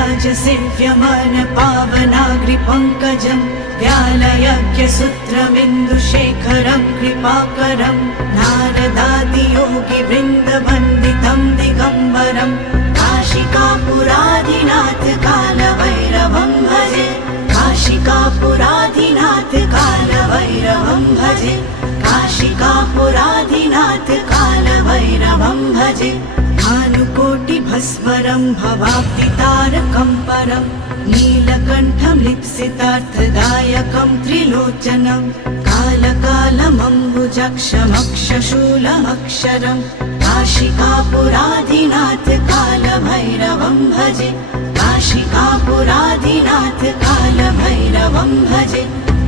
राजसेव्यमान पावनाग्रिपङ्कजं व्यालयज्ञसूत्रमिन्दुशेखरं कृपाकरं नारदादियोगिवृन्दवन्दितं दिगम्बरं काशिकापुराधिनाथ कालभैरवं भजे काशिकापुराधिनाथ कालभैरवं भजे काशिकापुराधिनाथ कालभैरवं भजे भानुकोटिभस्वरं भवाब्दितारकं परं नीलकण्ठं लिप्सितार्थदायकं त्रिलोचनं कालकालमम्बुजक्षमक्षशूलमक्षरं काशिकापुराधिनाथ कालभैरवं भजे काशिकापुराधिनाथ कालभैरवं भजे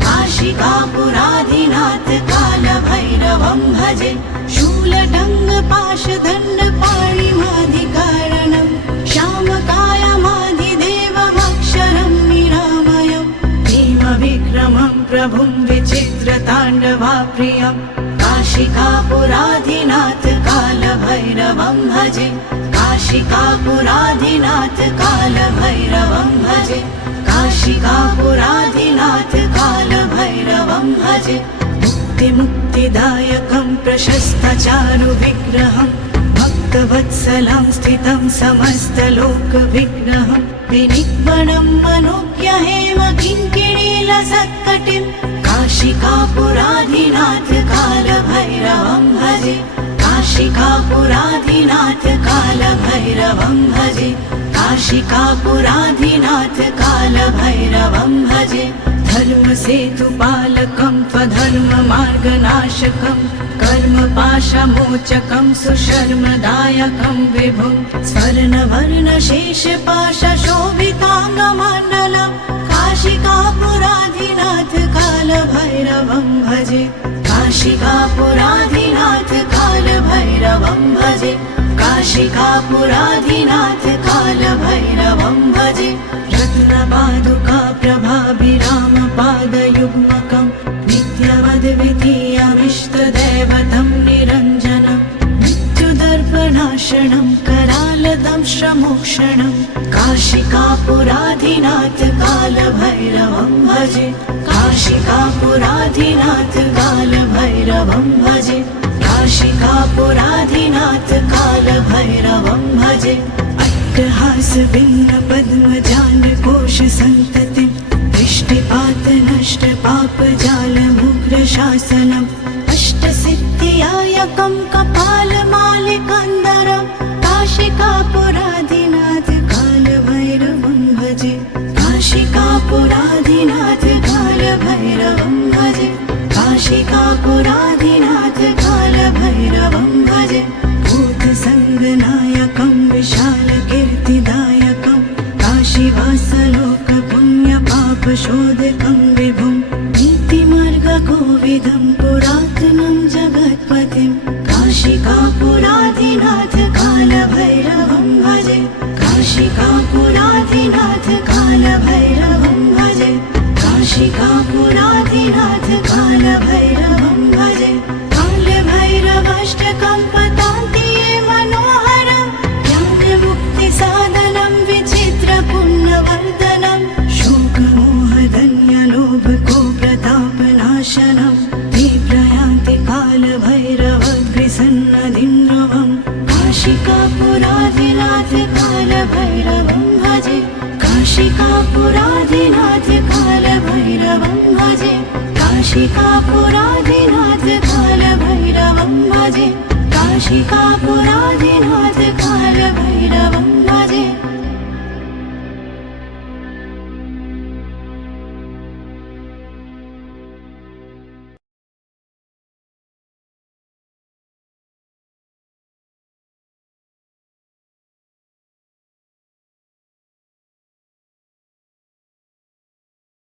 काशिकापुराधिनाथ कालभैरवं भजे शूलटङ्गपाशदण्डपाणिमाधिकारणं श्यामकायमाधिदेवमक्षरं निरामयं भीमविक्रमं प्रभुं विचित्रताण्डवाप्रियं काशिकापुराधिनाथ कालभैरवं भजे काशिकापुराधिनाथ कालभैरवं भजे काशिकापुराधिनाथ कालभैरवं भजे मुक्तिदायकं प्रशस्तचारुविग्रहं भक्तवत्सलं स्थितं समस्तलोकविग्रहं विनिग्मनं मनोज्ञहेमकिङ्किणीलसत्कटिं काशिकापुराधिनाथ कालभैरवं भजे काशिकापुराधिनाथ कालभैरवं भजे काशिकापुराधिनाथ कालभैरवं भजे धर्मसेतुपालकं त्वधर्ममार्गनाशकं कर्मपाशमोचकं सुशर्मदायकं विभुं स्वर्णवर्णशेषपाशशोभिताङ्गमण्डलं काशिकापुराधिनाथ कालभैरवं भजे काशिकापुराधिनाथ कालभैरवं भजे काशिकापुराधिनाथ कालभैरवं भजे रत्नपादुका प्रभाभिरामपादयुग्मकं नित्यमद्वितीयमिष्टदैवतं निरञ्जनं मृत्युदर्पनाशनं करालदंश्रमोक्षणं काशिकापुराधिनाथ कालभैरवं भजे काशिकापुराधिनाथ कालभैरवं भजे काशिकापुराधिनाथ कालभैरवं भजे अट्टहासभिन्नपद्मजालकोशसन्ततिं दृष्टिपातनष्टपापजालमुग्रशासनम् अष्टसिद्धिदायकं कपालमालिकन्दरं काशिकापुराधिनाथ कालभैरवं भजे काशिकापुराधिनाथ कालभैरवं भजे काशिकापुराधिनाथ कालभैरवं भजे भूतसङ्गनायकं विशालकीर्तिदायकं काशीवासलोकपुण्यपापशोधकं विभुं नीतिमार्गकोविदं पुरातनं जगत्पतिं काशिकापुराधिनाथ कालभैरवं भजे काशिकापुराधिनाथ कालभैरवं भजे काशिकापुराधिनाथ कालभैरवं भजे कालभैरवाष्टकं पतान्तिये मनोहरं ज्ञानमुक्तिसाधनं विचित्रपुण्यवर्धनं शोकमोहधन्यलोभकोप्रतापनाशनं विप्रयान्ति कालभैरवग्रिसन्नधिं ध्रुवं काशिकापुराधिनाथ कालभैरवं भजे काशिकापुराधिनाथ कालभैरवं भजे काशिकापुराधिनाथ कालभैरवं भजे काशिकापुराधिनाथ